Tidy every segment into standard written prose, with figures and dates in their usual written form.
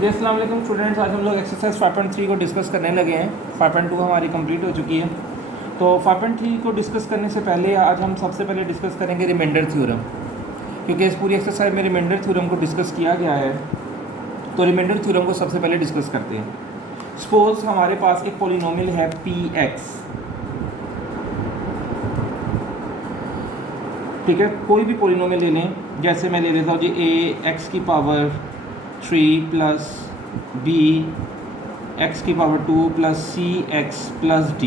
जी अस्सलाम वालेकुम स्टूडेंट्स, आज हम लोग एक्सरसाइज 5.3 को डिस्कस करने लगे हैं। 5.2 हमारी कंप्लीट हो चुकी है। तो 5.3 को डिस्कस करने से पहले आज हम सबसे पहले डिस्कस करेंगे रिमाइंडर थ्योरम, क्योंकि इस पूरी एक्सरसाइज में रिमाइंडर थ्योरम को डिस्कस किया गया है। तो रिमाइंडर थ्योरम को सबसे पहले डिस्कस करते हैं। सपोज हमारे पास एक पॉलिनोमियल है px, ठीक है। कोई भी पॉलिनोमियल ले लें, जैसे मैं ले लेता हूँ जी a x की पावर 3 प्लस b x की power 2 plus c x plus d।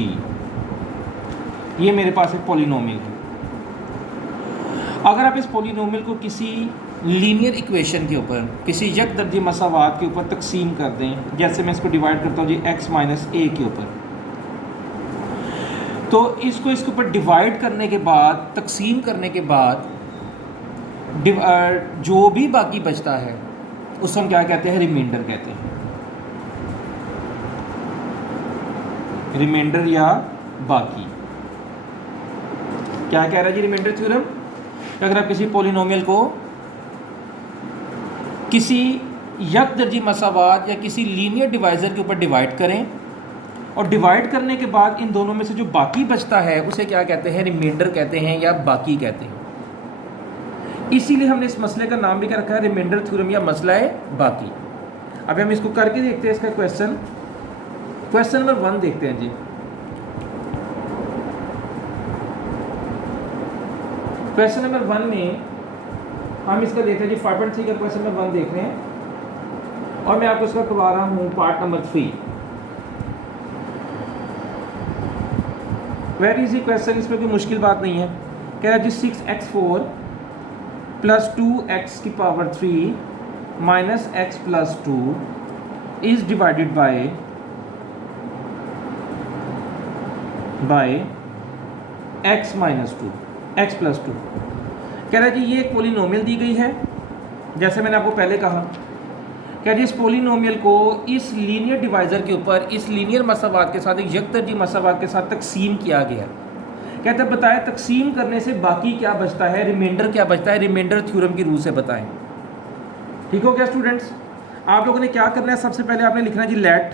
ये मेरे पास एक पॉलिनोमियल है। अगर आप इस पॉलिनोमियल को किसी लीनियर इक्वेशन के ऊपर, किसी यकदर्जी मसावात के ऊपर तकसीम कर दें, जैसे मैं इसको डिवाइड करता हूँ जी x माइनस a के ऊपर, तो इसको इसके ऊपर डिवाइड करने के बाद, तकसीम करने के बाद जो भी बाकी बचता है उसको हम क्या कहते हैं? रिमाइंडर कहते हैं। रिमाइंडर या बाकी। क्या कह रहा है जी रिमाइंडर थ्योरम? अगर आप किसी पॉलिनोमियल को किसी यकदर्जी मसावात या किसी लीनियर डिवाइज़र के ऊपर डिवाइड करें और डिवाइड करने के बाद इन दोनों में से जो बाकी बचता है उसे क्या कहते हैं? रिमाइंडर कहते हैं या बाकी कहते हैं। इसीलिए हमने इस मसले का नाम भी क्या रखा है? रिमाइंडर थ्योरम या मसला है बाकी। अब हम इसको करके देखते हैं। इसका क्वेश्चन नंबर 1 देखते हैं जी। क्वेश्चन नंबर 1 में हम इसका देखते हैं जी। 5.3 का क्वेश्चन नंबर 1 देख रहे हैं और मैं आपको इसका करवा रहा हूँ part number 3। Very easy question, इसमें कोई मुश्किल बात नहीं है। कह रहा है जी 6x4 प्लस 2x की power 3 minus x plus 2 is divided by x minus 2, x plus 2। कह रहा है जी ये एक पॉलिनोमियल दी गई है, जैसे मैंने आपको पहले कहा। क्या जी इस पॉलिनोमियल को इस लीनियर डिवाइज़र के ऊपर, इस लीनियर मसावात के साथ, एक यकदर्जी मसावात के साथ तकसीम किया गया। कहते हैं बताएं तकसीम करने से बाकी क्या बचता है, रिमाइंडर क्या बचता है? रिमाइंडर थ्योरम की रूल से बताएं। ठीक हो क्या स्टूडेंट्स? आप लोगों ने क्या करना है? सबसे पहले आपने लिखना है जी let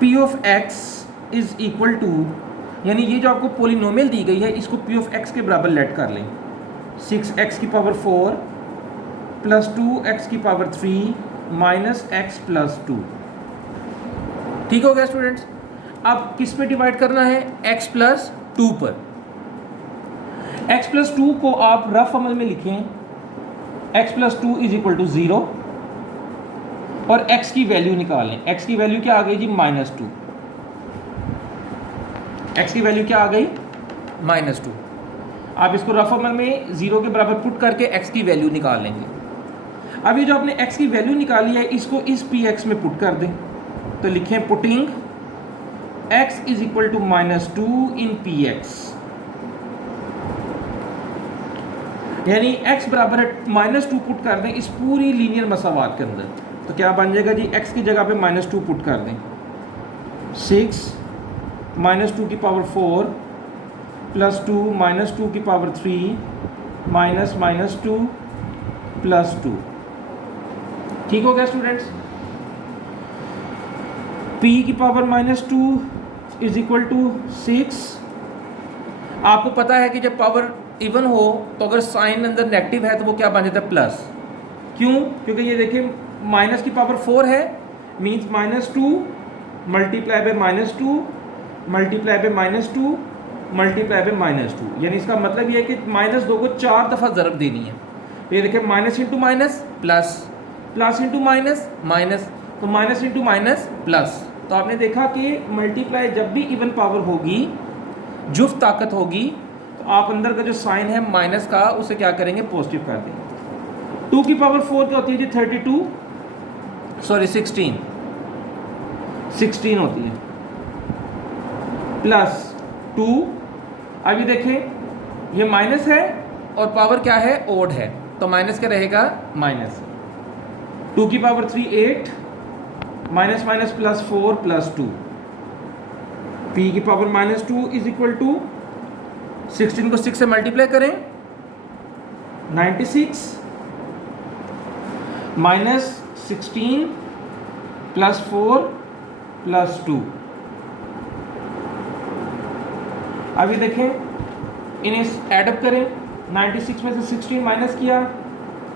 p of x is equal to, यानी ये जो आपको पॉलिनोमियल दी गई है इसको p ऑफ x के बराबर लेट कर लें। 6x की पावर 4 प्लस 2x की पावर 3 माइनस x प्लस 2। ठीक हो गया स्टूडेंट्स? अब किस पे डिवाइड करना है? x प्लस 2 पर। x प्लस 2 को आप रफ अमल में लिखें, x plus 2 is equal to 0 और x की वैल्यू निकालें। x की वैल्यू क्या आ गई जी? माइनस 2। x की वैल्यू क्या आ गई? माइनस 2। आप इसको रफ अमल में 0 के बराबर पुट करके x की वैल्यू निकाल लेंगे। अब ये जो आपने x की वैल्यू निकाली है इसको इस px में पुट कर दें। तो लिखें putting x is equal to minus 2 in px, यानी x बराबर है माइनस 2 पुट कर दें इस पूरी लीनियर मसावात के अंदर। तो क्या बन जाएगा जी? x की जगह पे माइनस 2 पुट कर दें। 6 माइनस 2 की पावर 4 प्लस 2 माइनस 2 की पावर 3 माइनस माइनस 2 प्लस 2। ठीक हो गया स्टूडेंट्स? p की power minus 2 is equal to 6। आपको पता है कि जब पावर इवन हो तो अगर साइन अंदर नेगेटिव है तो वो क्या बन जाता है? प्लस। क्यों? क्योंकि ये देखिए माइनस की पावर 4 है, means minus 2 multiply by minus 2 multiply by minus 2 multiply by minus 2, यानी इसका मतलब ये है कि माइनस 2 को 4 दफ़ा ज़रब देनी है। तो ये देखिए minus into minus plus, plus into minus minus, तो माइनस इंटू माइनस प्लस। तो आपने देखा कि मल्टीप्लाई जब भी इवन पावर होगी, जुफ्त ताकत होगी, तो आप अंदर का जो साइन है माइनस का उसे क्या करेंगे? पॉजिटिव कर देंगे। 2 की पावर 4 क्या होती है जी? 16 होती है, प्लस 2। अभी देखें ये माइनस है और पावर क्या है? ओड है, तो माइनस क्या रहेगा? माइनस। 2 की power 3 8 minus minus plus 4 plus 2। p की power minus 2 is equal to 16 को 6 से मल्टीप्लाई करें 96 -16 + 4 + 2। अभी देखें, इन्हें एडअप करें। 96 में से 16 माइनस किया,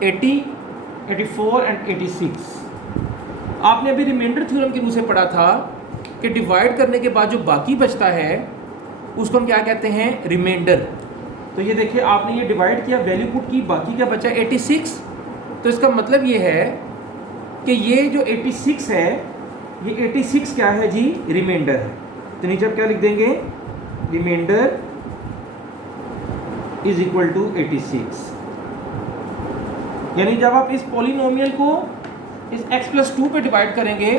80, 84 एंड 86। आपने अभी रिमाइंडर थ्योरम के रूप से पढ़ा था कि डिवाइड करने के बाद जो बाकी बचता है उसको हम क्या कहते हैं, रिमाइंडर। तो ये देखिए, आपने ये डिवाइड किया, वैल्यू पुट की, बाकी क्या बचा, 86। तो इसका मतलब ये है कि ये जो 86 है, ये 86 क्या है जी, रिमाइंडर है। तो नीचे आप क्या लिख देंगे, रिमाइंडर इज इक्वल टू 86। यानी जब आप इस पॉलिनोमियल को इस x + 2 पे डिवाइड करेंगे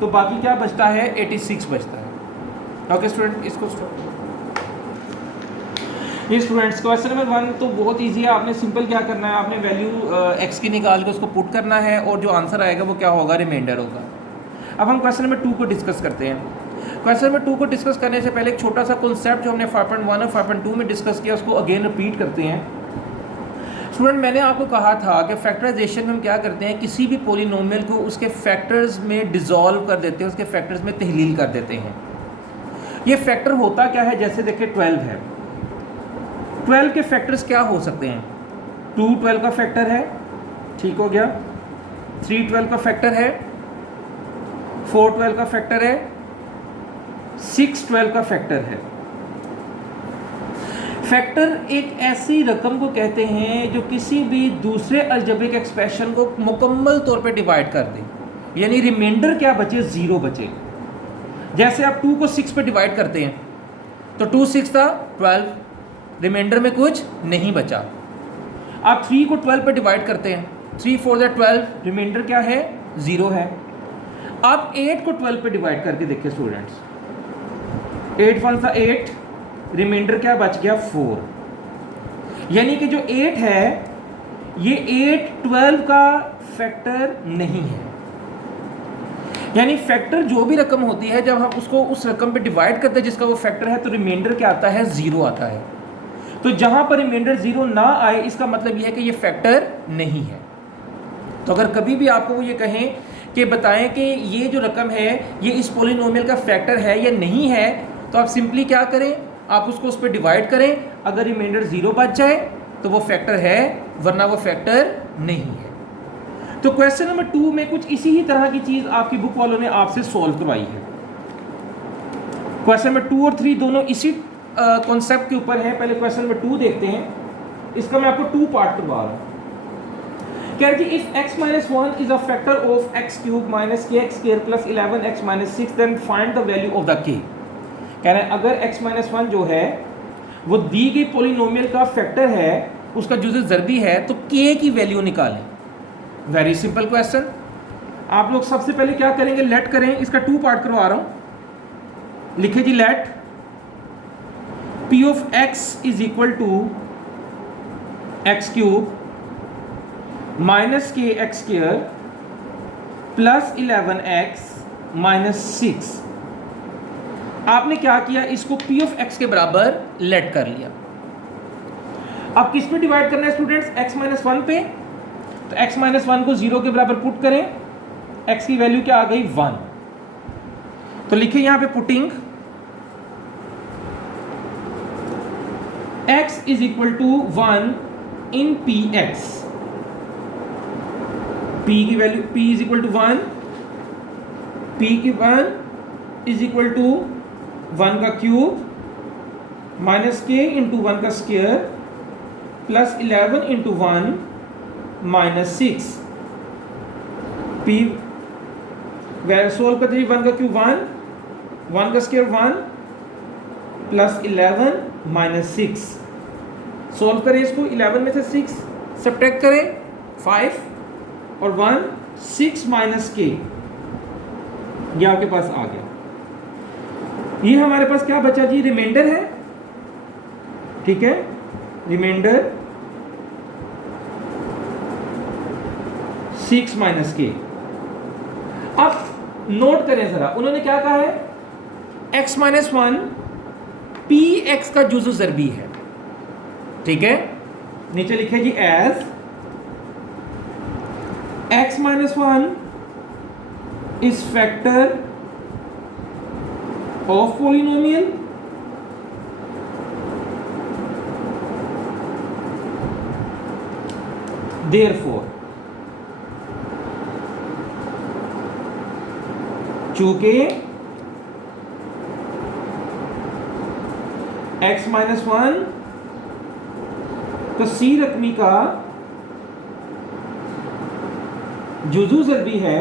तो बाकी क्या बचता है, 86 बचता है। ओके स्टूडेंट, इसको ये स्टूडेंट्स क्वेश्चन नंबर 1 तो बहुत इजी है। आपने सिंपल क्या करना है, आपने वैल्यू x की निकाल के उसको पुट करना है और जो आंसर आएगा वो क्या होगा, रिमाइंडर होगा। अब हम क्वेश्चन नंबर 2 को डिस्कस करते हैं। क्वेश्चन नंबर 2 को डिस्कस करने से पहले एक छोटा सा कॉन्सेप्ट जो हमने 5.1 और 5.2 में डिस्कस किया उसको अगेन रिपीट करते हैं। स्टूडेंट, मैंने आपको कहा था कि फैक्टराइजेशन में हम क्या करते हैं, किसी भी पॉलिनोमियल को उसके फैक्टर्स में डिसॉल्व कर देते हैं, उसके फैक्टर्स में तहलील कर देते हैं। ये फैक्टर होता क्या है, जैसे देखिए 12 है, 12 के फैक्टर्स क्या हो सकते हैं, 2 12 का फैक्टर है, ठीक हो गया, 3 12 का फैक्टर है, 4 12 का फैक्टर है, 6 12 का फैक्टर है। फैक्टर एक ऐसी रकम को कहते हैं जो किसी भी दूसरे अलजेब्रिक एक्सप्रेशन को मुकम्मल तौर पे डिवाइड कर दे, यानी रिमाइंडर क्या बचे, 0 बचे। जैसे आप 2 को 6 पे डिवाइड करते हैं तो 2 6 था 12, रिमाइंडर में कुछ नहीं बचा। आप 3 को 12 पे डिवाइड करते हैं, 3 4 = 12, रिमाइंडर क्या है, 0 है। आप 8 को 12 पे डिवाइड करके देखिए स्टूडेंट्स, 8 1 = 8, रिमाइंडर क्या बच गया, 4। यानी कि जो 8 है ये 8 12 का फैक्टर नहीं है। यानी फैक्टर जो भी रकम होती है, जब हम उसको उस रकम पे डिवाइड करते हैं जिसका वो फैक्टर है, तो रिमाइंडर क्या आता है, 0 आता है। तो जहां पर रिमाइंडर 0 ना आए, इसका मतलब ये है कि ये फैक्टर नहीं है। तो अगर कभी भी आपको वो ये कहें कि बताएं कि ये जो रकम है ये इस पॉलिनोमियल का फैक्टर है या नहीं है, तो आप सिंपली क्या करें, आप उसको उस पर डिवाइड करें। अगर रिमाइंडर 0 बच जाए तो वो फैक्टर है, वरना वो फैक्टर नहीं है। तो क्वेश्चन नंबर 2 में कुछ इसी ही तरह की चीज़ आपकी बुक वालों ने आपसे सॉल्व करवाई है। क्वेश्चन नंबर 2 और 3 दोनों इसी कॉन्सेप्ट के ऊपर है। पहले क्वेश्चन नंबर 2 देखते हैं, इसका मैं आपको 2 पार्ट करवा रहा हूँ। कह रही if x - 1 is a factor of x³ - kx² + 11x - 6 then find the value of the k। कह रहे हैं अगर x - 1 जो है वो दी गई पॉलिनोमियल का फैक्टर है, उसका जुज़ ज़रबी है, तो k की वैल्यू निकालें। Very simple question. आप लोग सबसे पहले क्या करेंगे, लेट करें, इसका 2 पार्ट करवा रहा हूं। लिखे जी, let p of x is equal to x³ - kx² + 11x - 6। आपने क्या किया, इसको p of x के बराबर लेट कर लिया। अब किस पे डिवाइड करना है स्टूडेंट्स, x - 1 पे। तो x - 1 को 0 के बराबर पुट करें, x की वैल्यू क्या आ गई, 1। तो लिखिए यहां पे putting x is equal to 1 in px। p की value, p is equal to 1, p की 1 इज इक्वल टू 1 का क्यूब - k इंटू 1 का स्क्वायर + 11 इंटू 1 - 6। p सोल्व करते हैं, 1 का क्यूब 1, 1 का स्क्वायर 1 + 11 - 6। सोल्व करें इसको, 11 में से 6 सब्ट्रैक्ट करें, 5 और 1 6 - k, ये आपके पास आ गया। ये हमारे पास क्या बचा जी, रिमाइंडर है, ठीक है, रिमाइंडर 6 - k। अब नोट करें जरा, उन्होंने क्या कहा है, x - 1 px का जुज़ ज़रबी है, ठीक है। नीचे लिखे जी as x minus 1 is factor of polynomial, therefore चूंकि x minus 1 तो सी रकमी का जुजू ज़रबी है,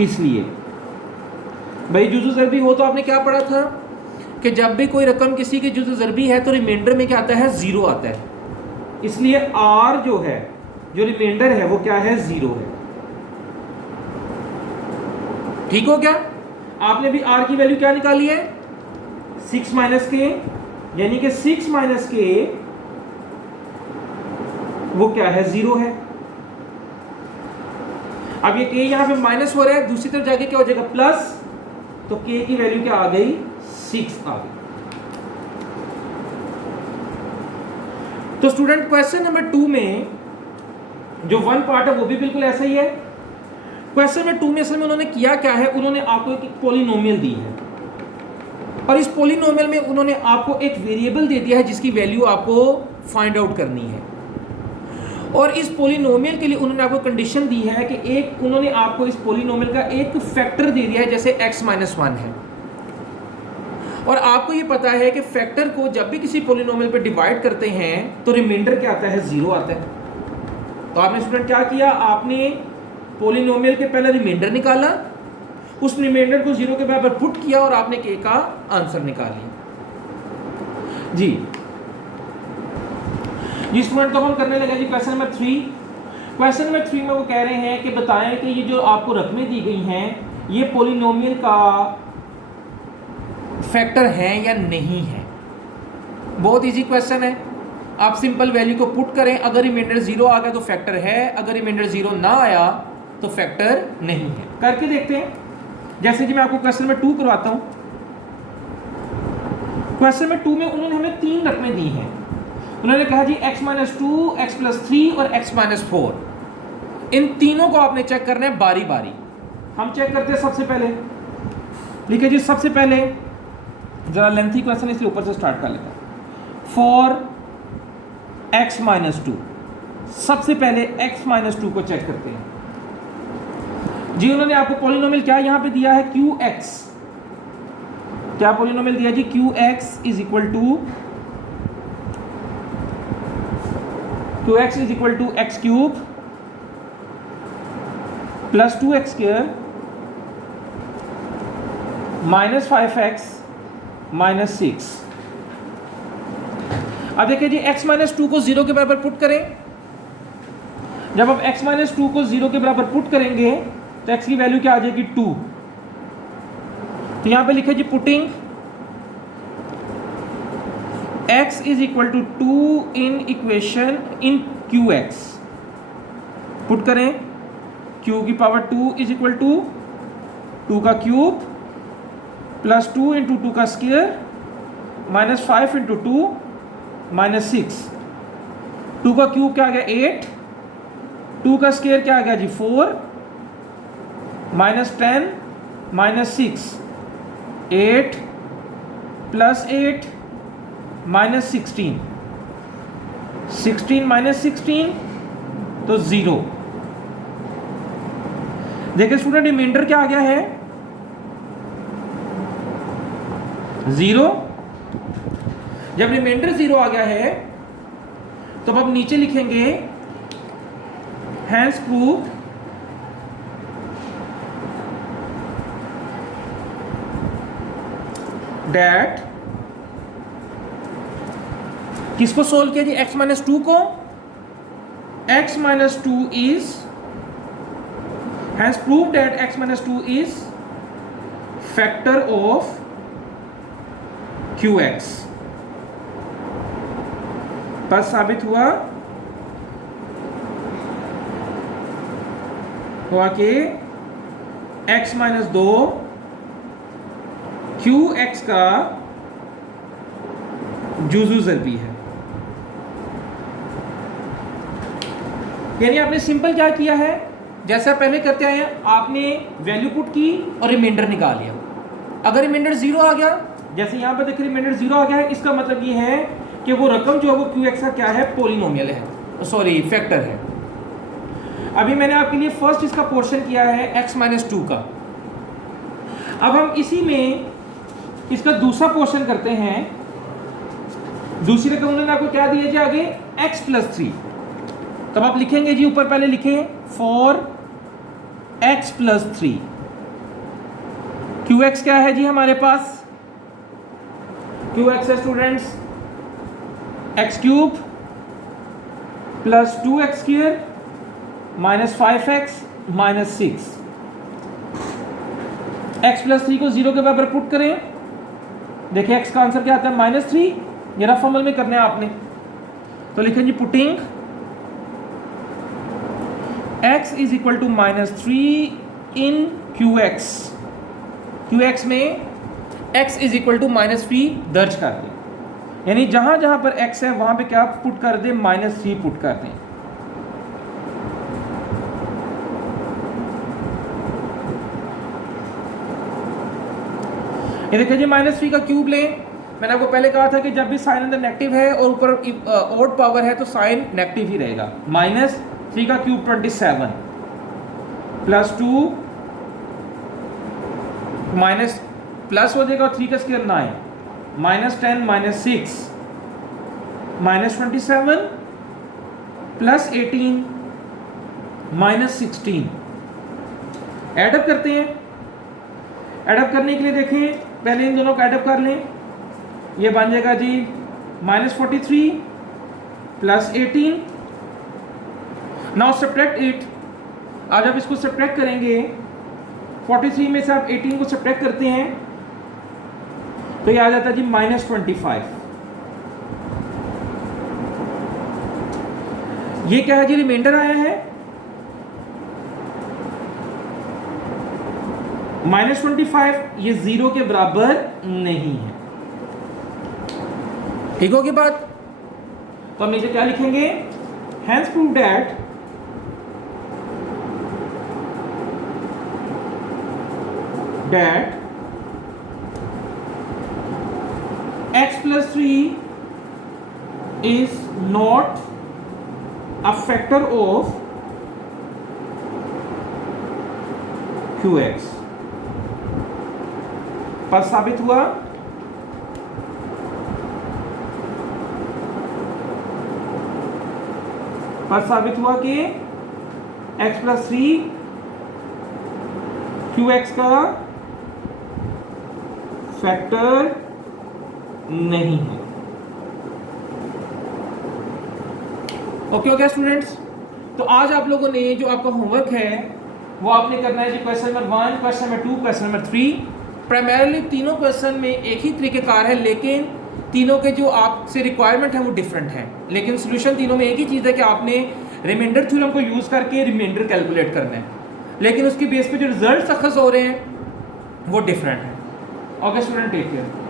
इसलिए भाई जुजू ज़रबी हो तो आपने क्या पढ़ा था कि जब भी कोई रकम किसी की जुजू ज़रबी है तो रिमाइंडर में क्या आता है, ज़ीरो आता है। इसलिए r जो है, जो रिमाइंडर है वो क्या है, ज़ीरो है। ठीक हो क्या? आपने भी r की वैल्यू क्या निकाली है, 6 माइनस के, यानी कि 6 माइनस के वो क्या है, ज़ीरो है। अब ये k यहां पे माइनस हो रहा है, दूसरी तरफ जाके क्या हो जाएगा, प्लस, तो k की वैल्यू क्या आ गई, 6 आ गई। तो स्टूडेंट क्वेश्चन नंबर 2 में जो वन पार्ट है वो भी बिल्कुल ऐसा ही है। क्वेश्चन नंबर 2 में असल में उन्होंने किया क्या है, उन्होंने आपको एक पॉलिनोमियल दी है और इस पॉलिनोमियल में उन्होंने आपको एक वेरिएबल दे दिया है जिसकी वैल्यू आपको फाइंड आउट करनी है। और इस पॉलिनोमियल के लिए उन्होंने आपको कंडीशन दी है कि एक, उन्होंने आपको इस पॉलिनोमियल का एक फैक्टर दे दिया है, जैसे x माइनस 1 है। और आपको ये पता है कि फैक्टर को जब भी किसी पॉलिनोमियल पे डिवाइड करते हैं तो रिमाइंडर क्या आता है, ज़ीरो आता है। तो आपने स्टूडेंट क्या किया, आपने पॉलिनोमियल के पहले रिमाइंडर निकाला, उस रिमाइंडर को ज़ीरो के बराबर पुट किया और आपने k का आंसर निकाल लिया जी। जी स्टूडेंट, तो हम करने लगे जी क्वेश्चन नंबर 3। क्वेश्चन नंबर 3 में वो कह रहे हैं कि बताएं कि ये जो आपको रकमें दी गई हैं ये पॉलिनोमियल का फैक्टर है या नहीं है। बहुत इजी क्वेश्चन है, आप सिंपल वैल्यू को पुट करें, अगर रिमाइंडर 0 आ गया तो फैक्टर है, अगर रिमाइंडर 0 ना आया तो फैक्टर नहीं है। करके देखते हैं। जैसे कि मैं आपको क्वेश्चन नंबर 2 करवाता हूं। क्वेश्चन नंबर 2 में उन्होंने हमें 3 रकमें दी हैं। उन्होंने कहा जी x माइनस 2, x प्लस 3 और x माइनस 4। इन तीनों को आपने चेक करना है बारी बारी। हम चेक करते हैं सबसे पहले, लिखिए जी सबसे पहले, जरा लेंथी क्वेश्चन इसलिए ऊपर से स्टार्ट कर लेता हूं। फॉर x माइनस 2, सबसे पहले x माइनस 2 को चेक करते हैं जी। उन्होंने आपको पॉलिनोमियल क्या यहां पे दिया है, qx। क्या पॉलिनोमियल दिया जी, qx is equal to x cube plus 2x square minus 5x minus 6। अब देखिए जी x माइनस 2 को 0 के बराबर पुट करें। जब आप x माइनस 2 को 0 के बराबर पुट करेंगे तो x की वैल्यू क्या आ जाएगी, 2। तो यहां पे लिखे जी putting x is equal to 2 in equation in qx। Put करें, q की पावर 2 इज इक्वल टू 2 का क्यूब प्लस 2 इंटू 2 का स्क्वायर माइनस 5 इंटू 2 माइनस 6। 2 का क्यूब क्या आ गया, 8। 2 का स्क्वायर क्या आ गया जी, 4 minus 10 minus 6। 8 plus 8 minus 16। 16 minus 16 तो 0। देखिए स्टूडेंट, रिमाइंडर क्या आ गया है, 0। जब रिमाइंडर 0 आ गया है तो अब आप नीचे लिखेंगे हैंस प्रूव दैट, किसको सोल्व किया जी, x माइनस 2 को। x minus 2 is, has prove that x minus 2 is factor of qx। बस साबित हुआ कि x माइनस 2 qx का जुजू ज़रबी है। यानी आपने सिंपल क्या किया है, जैसे आप पहले करते आए हैं, आपने वैल्यू पुट की और रिमाइंडर निकाल लिया। अगर रिमाइंडर 0 आ गया, जैसे यहाँ पर देखिए रिमाइंडर 0 आ गया है, इसका मतलब ये है कि वो रकम जो है वो क्यू एक्स का क्या है, पोलिनोमियल है, सॉरी फैक्टर है। अभी मैंने आपके लिए फर्स्ट इसका पोर्शन किया है x माइनस 2 का। अब हम इसी में इसका दूसरा पोर्शन करते हैं। दूसरी रकम उन्होंने आपको क्या दिया जी आगे, x प्लस 3। तब आप लिखेंगे जी, ऊपर पहले लिखें for x plus 3। Q x क्या है जी हमारे पास, क्यू एक्स है students x cube plus 2x square minus 5x minus 6। x plus 3 को 0 के बराबर पुट करें, देखिए x का आंसर क्या आता है, -3। ये रफ अमल में करना है आपने, तो लिखें जी putting x is equal to -3 in QX। QX में x इज इक्वल टू -3 दर्ज कर दें, यानी जहां जहां पर x है वहां पे क्या पुट कर दें, -3 पुट कर दें। ये देखिए जी -3 का क्यूब लें। मैंने आपको पहले कहा था कि जब भी साइन अंदर नेगेटिव है और ऊपर ओड पावर है तो साइन नेगेटिव ही रहेगा। -3 का क्यूब 27 प्लस 2 माइनस प्लस हो जाएगा, 3 का स्क्वायर 9 -10 -6 -27 प्लस 18 -16। एडअप करते हैं। एडअप करने के लिए देखें, पहले इन दोनों को एडअप कर लें। ये बन जाएगा जी -43 प्लस 18। Now subtract 8। आज आप इसको सब्ट्रैक्ट करेंगे, 43 में से आप 18 को सब्ट्रैक्ट करते हैं तो ये आ जाता है जी -25। ये क्या है जी, रिमाइंडर आया है। -25 ये 0 के बराबर नहीं है। ठीक होगी बात। तो हम नीचे क्या लिखेंगे, hence prove that x plus 3 is not a factor of QX। पर साबित हुआ कि x प्लस 3 QX का फैक्टर नहीं है। ओके हो गया स्टूडेंट्स। तो आज आप लोगों ने जो आपका होमवर्क है वो आपने करना है जी question number 1, question number 2, question number 3। Primarily तीनों क्वेश्चन में एक ही तरीक़ेकार है, लेकिन तीनों के जो आपसे रिक्वायरमेंट है वो डिफरेंट है, लेकिन सोल्यूशन तीनों में एक ही चीज़ है कि आपने रिमाइंडर थ्योरम को यूज़ करके रिमाइंडर कैलकुलेट करना है, लेकिन उसकी बेस पे जो रिजल्ट अखज़ हो रहे हैं वो डिफरेंट है। Okay student, take care.